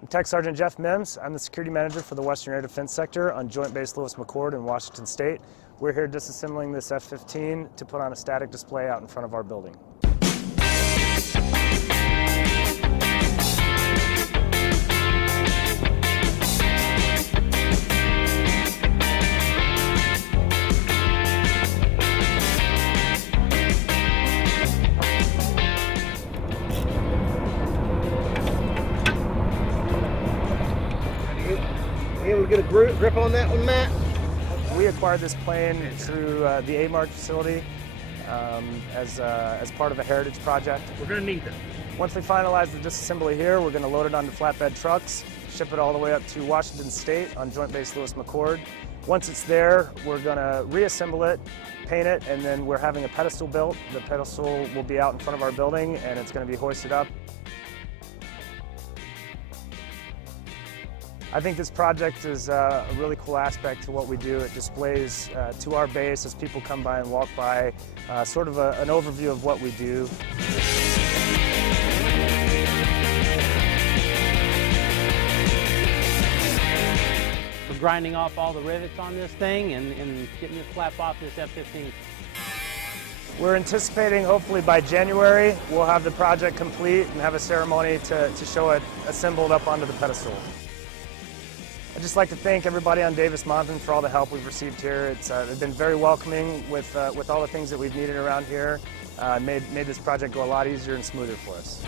I'm Tech Sergeant Jeff Mims. I'm the security manager for the Western Air Defense Sector on Joint Base Lewis-McChord in Washington State. We're here disassembling this F-15 to put on a static display out in front of our building. Able to get a grip on that one, Matt? We acquired this plane through the A-Mark facility as part of a heritage project. We're going to need them. Once we finalize the disassembly here, we're going to load it onto flatbed trucks, ship it all the way up to Washington State on Joint Base Lewis-McChord. Once it's there, we're going to reassemble it, paint it, and then we're having a pedestal built. The pedestal will be out in front of our building, and it's going to be hoisted up. I think this project is a really cool aspect to what we do. It displays to our base as people come by and walk by, sort of an overview of what we do. We're grinding off all the rivets on this thing and getting this flap off this F-15. We're anticipating hopefully by January we'll have the project complete and have a ceremony to show it assembled up onto the pedestal. I'd just like to thank everybody on Davis-Monthan for all the help we've received here. They've been very welcoming with all the things that we've needed around here. Made this project go a lot easier and smoother for us.